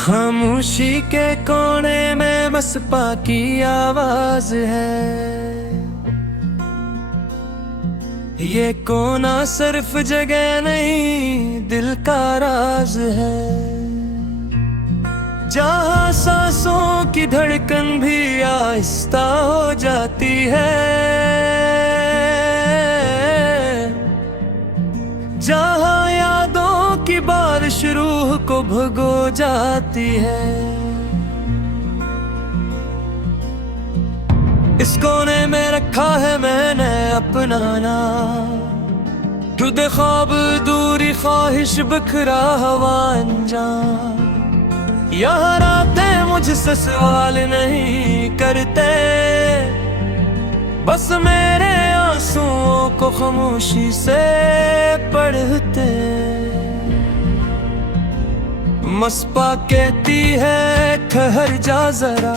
खामोशी के कोने में बस पाकी आवाज है। ये कोना सिर्फ जगह नहीं, दिल का राज है। जहाँ सांसों की धड़कन भी आहिस्ता हो जाती है, जहाँ यादों की बारिश रूह को भगो जाती है। इस कोने में रखा है मैंने अपना नाम, खुद ख्वाब दूरी ख्वाहिश बिखरा हवा अंजाम। यहाँ रातें मुझसे सवाल नहीं करते, बस मेरे आंसुओं को खामोशी से पढ़ते। मस्पा कहती है ठहर जा जरा,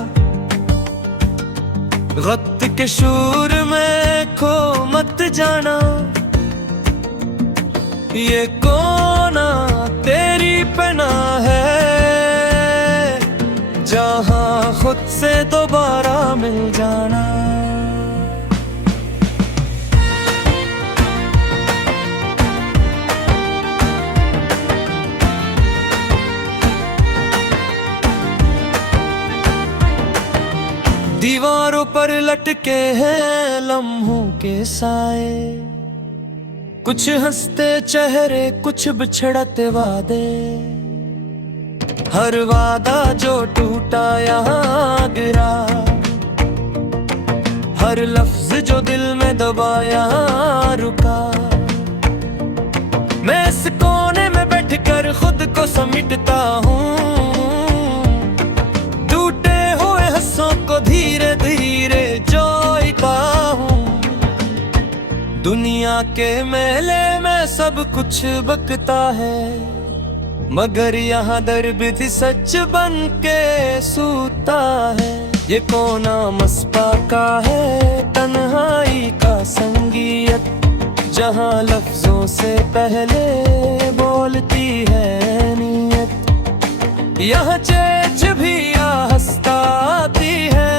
गत के शूर में खो मत जाना। ये कोना तेरी पनाह है, जहाँ खुद से दोबारा मिल जाना। दीवारों पर लटके हैं लम्हों के साए, कुछ हंसते चेहरे कुछ बिछड़ते वादे। हर वादा जो टूटा यहाँ गिरा, हर लफ्ज जो दिल में दबाया रुका। मैं इस कोने में बैठकर खुद को समेटता हूँ, को धीरे धीरे जोईता हूँ। दुनिया के मेले में सब कुछ बकता है, मगर यहाँ दर्द भी सच बन के सूता है। ये कोना मस्पा का है तन्हाई का संगीत, जहाँ लफ्जों से पहले बोलती है नीयत। यहाँ चेच भी हंसता आती है,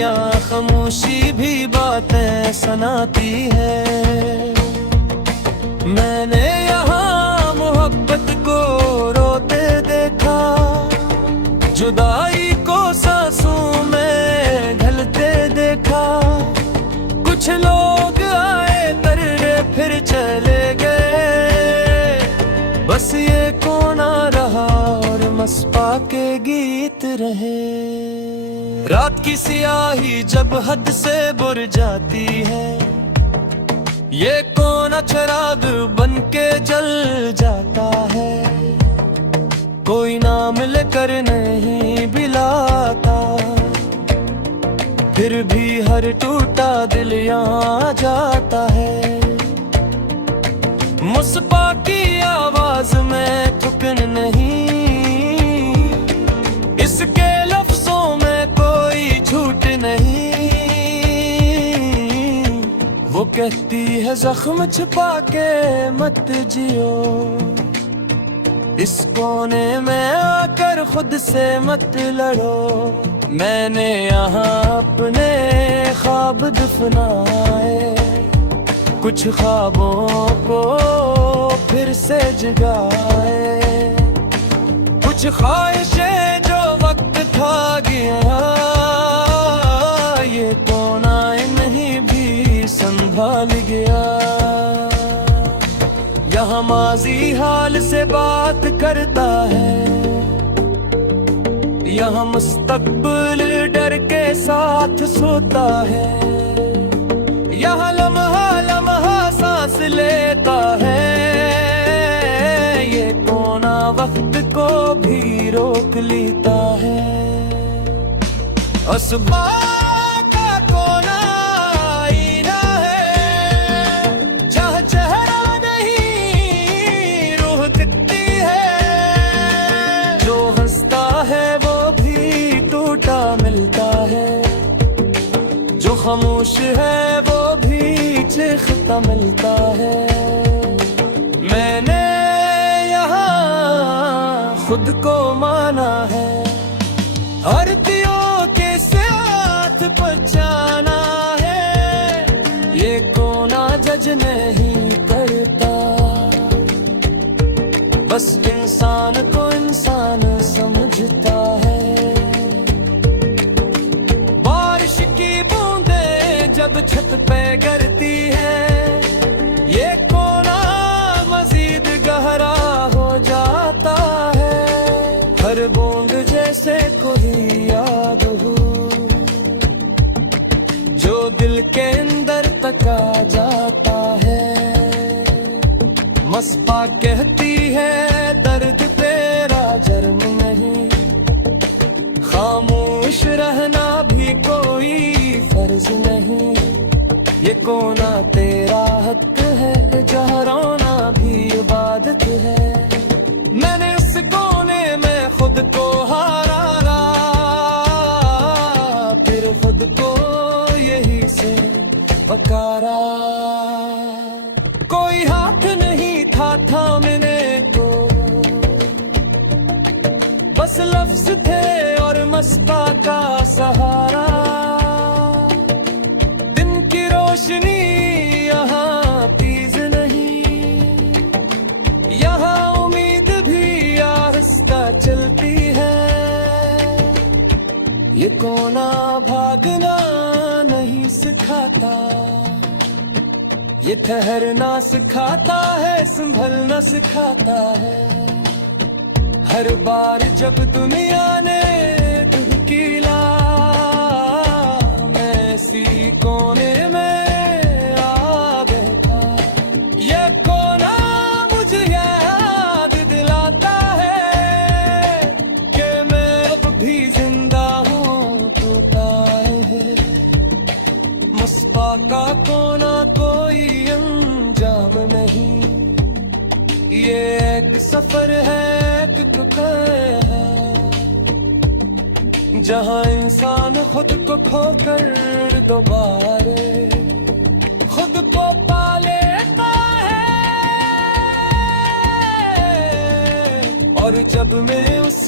यहाँ खामोशी भी बातें सुनाती है। मैंने यहाँ मोहब्बत को रोते देखा, जुदाई को सांसों में ढलते देखा। कुछ लोग आए तर्रे फिर चले गए, बस ये कोना रहा और मस्पा के गीत रहे। रात की सियाही जब हद से बुर जाती है, ये कोना चिराग बन के जल जाता है। कोई नाम लेकर नहीं बुलाता, फिर भी हर टूटा दिल यहाँ जाता है। मुस्पा की आवाज में थुकन नहीं, इसके लफ्जों में कोई झूठ नहीं। वो कहती है जख्म छुपा के मत जियो, इस कोने में आकर खुद से मत लड़ो। मैंने यहाँ अपने ख्वाब दफनाए, कुछ ख्वाबों को फिर से जगाए। कुछ ख्वाहिशें जो वक्त खा गया, ये कोना नहीं भी संभाल गया। यहाँ माजी हाल से बात करता है, यहाँ मुस्तकबिल डर के साथ सोता है। यहाँ लम्हा लम्हा सांस लेता है, ये कोना वक्त को भी रोक लेता है। आसमां का कोना आईना है, जहाँ चेहरा नहीं जो खामोश है वो भी चीखता मिलता है। मैंने यहाँ खुद को माना है, आरतियों के साथ पहचाना है। ये कोना जज नहीं करता, बस इंसान को इंसान समझता है। बारिश की बूंदें जब छत पे गिरती है, ये कोना मजीद गहरा हो जाता है। हर बूंद जैसे कोई याद हो, जो दिल के अंदर तक आ जाता है। मस्पा कहती है दर्द तेरा जर्म नहीं, खामोश रहना भी कोई फर्ज नहीं। ये कोना तेरा हक है, जहाँ रोना भी इबादत है। मैंने उस कोने में खुद को हारा, फिर खुद को यही से पकारा। कोई हाथ नहीं था थामने को, बस लफ्ज थे और मस्पा का सहारा। दिन की रोशनी यहाँ तेज नहीं, यहाँ उम्मीद भी आहिस्ता चलती है। ये कोना भागना नहीं सिखाता, ये ठहरना सिखाता है, संभलना सिखाता है। हर बार जब दुनिया ने धुकीला, मैं इसी कोने में आ बैठा। ये कोना मुझे याद दिलाता है कि मैं अब भी जिंदा हूँ, तो ताए है। मस्पा का कोना कोई अंजाम नहीं, ये एक सफर है, एक है, जहाँ इंसान खुद को खोकर दोबारे खुद को पा लेता है। और जब मैं उस